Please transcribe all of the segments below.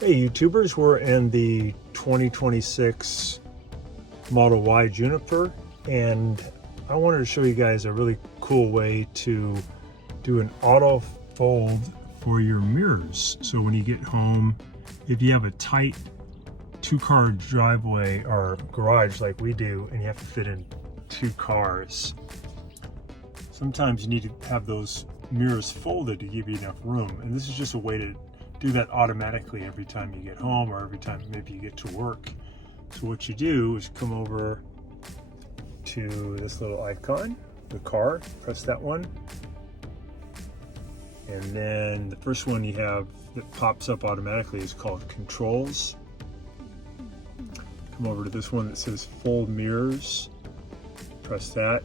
Hey YouTubers, we're in the 2026 Model Y Juniper, and I wanted to show you guys a really cool way to do an auto fold for your mirrors. So when you get home, if you have a tight two-car driveway or garage like we do, and you have to fit in two cars, sometimes you need to have those mirrors folded to give you enough room. And this is just a way to do that automatically every time you get home or every time maybe you get to work. So what you do is come over to this little icon, the car, press that one, and then the first one you have that pops up automatically is called controls. Come over to this one that says fold mirrors, press that,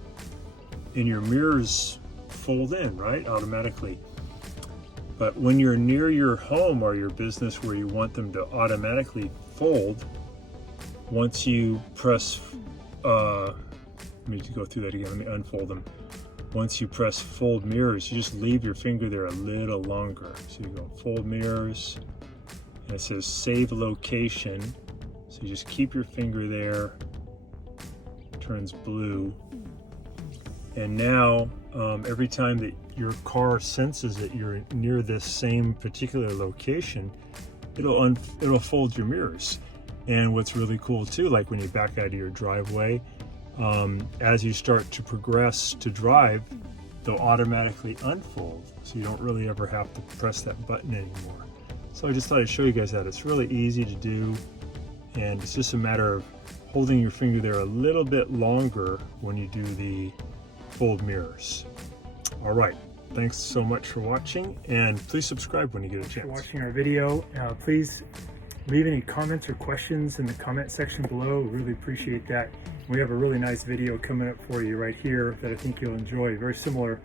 and your mirrors fold in, right, automatically. But when you're near your home or your business where you want them to automatically fold, once you press, let me go through that again, let me unfold them. Once you press fold mirrors, you just leave your finger there a little longer. So you go fold mirrors, and it says save location. So you just keep your finger there, turns blue. And now, every time that your car senses that you're near this same particular location, it'll fold your mirrors. And what's really cool too, like when you back out of your driveway, as you start to progress to drive, they'll automatically unfold. So you don't really ever have to press that button anymore. So I just thought I'd show you guys that. It's really easy to do. And it's just a matter of holding your finger there a little bit longer when you do the fold mirrors. All right, thanks so much for watching, and please subscribe when you get a chance. For watching our video. Please leave any comments or questions in the comment section below. Really appreciate that. We have a really nice video coming up for you right here that I think you'll enjoy. Very similar,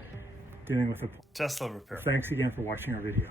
dealing with a Tesla repair. Thanks again for watching our video.